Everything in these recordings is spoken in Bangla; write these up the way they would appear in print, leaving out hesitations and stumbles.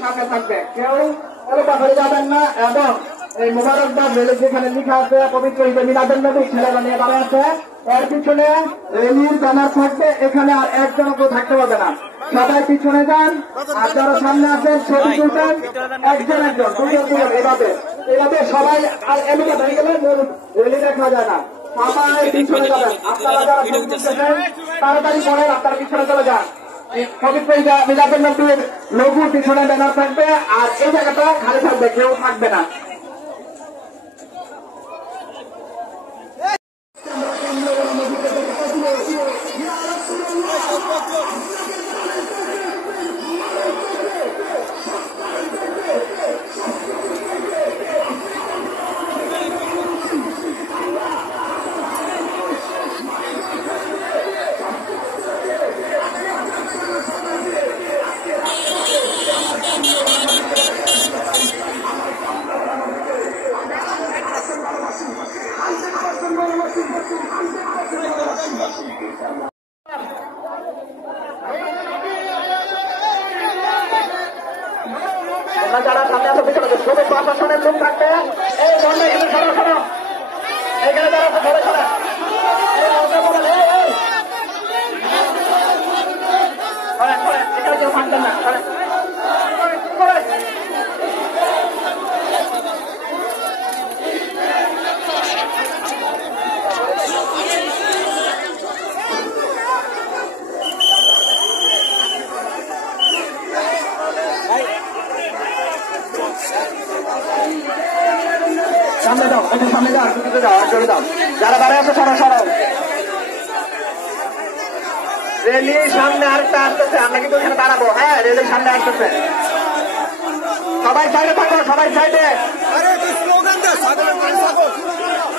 সামনে থাকবে, কেউ হয়ে যাবেন না। এবং এই মোবারকবাদ রেলি যেখানে লেখা আছে পবিত্র ঈদে মিলাদুন নবী ছেলেরা নিয়ে দাঁড়িয়ে আছে, এর পিছনে রেলির ব্যানার থাকবে, এখানে আর একজন কেউ থাকতে পারবে না। সবাই পিছনে যান, আর যারা সামনে আছেন ছবি তুলবেন একজন একজন দুজন এভাবে এভাবে সবাই। আর এমনি হয়ে গেলে রেলি দেখা যায় না, সবাই পিছনে যাবেন। আপনারা যারা ছবি তুলতেছেন তাড়াতাড়ি পড়েন, আপনারা পিছনে চলে যান। পবিত্র মিলাদুন নবীর লঘুর পিছনে ব্যানার থাকবে, আর এই জায়গাটা খালি থাকবে, কেউ থাকবে না। যারা সামনে আসতে পিছনে সবাই প্রশাসনের লোক থাকবে, এই বন্ধ এখানে সরো সরো, এখানে যারা আছে সবাই সরে এখানে কেউ থাকবেন না। সামনে যাও, সামনে যাও, দুদিকে যাও, আর জোরে দাও। যারা দাঁড়িয়ে আছে সরো সরো। রেলির সামনে আরেকটা আসতেছে, আমরা কিন্তু এখানে দাঁড়াবো। হ্যাঁ, রেলির সামনে আসতেছে, সবাই সাইডে থাকো, সবাই সাইডে,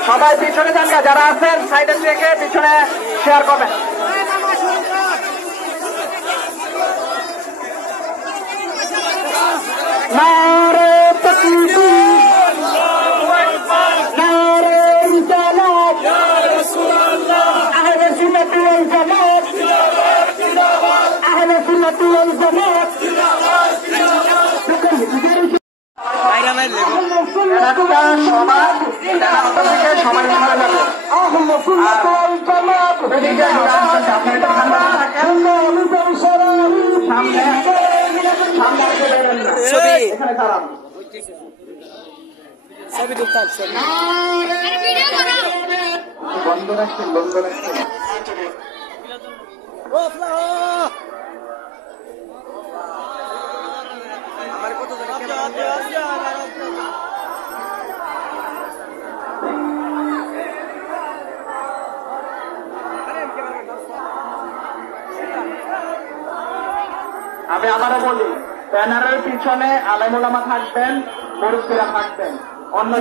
সবাই পিছনে যান। যারা আছেন সাইডে থেকে পিছনে শেয়ার করবেন। নারে তাকবীর, নারে রিসালাত, ইয়া রাসূলুল্লাহ, আহলে সুন্নাত ওয়াল জামাত, আহলে সুন্নাত ওয়াল জামাত। বন্ধ রাখছেন, বন্ধ রাখছেন। আমি আবারও বলি, ব্যানারের পিছনে আলেম ওলামা থাকবেন, মুরব্বিরা থাকবেন, অন্য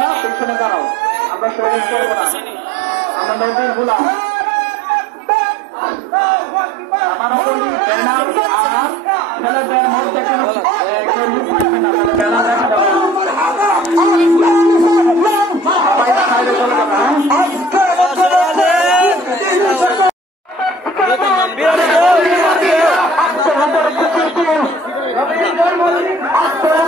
না পিছনে দাঁড়াও। আমরা শহীদ করবো না, আমরা নবীর গোলাম। আবারও বলি, ব্যানার আর ছেলেদের মধ্যে কোনো থাকবে না, ব্যানার দেখা যাবে। সবাই সাইডে চলে যাবে। আচ্ছা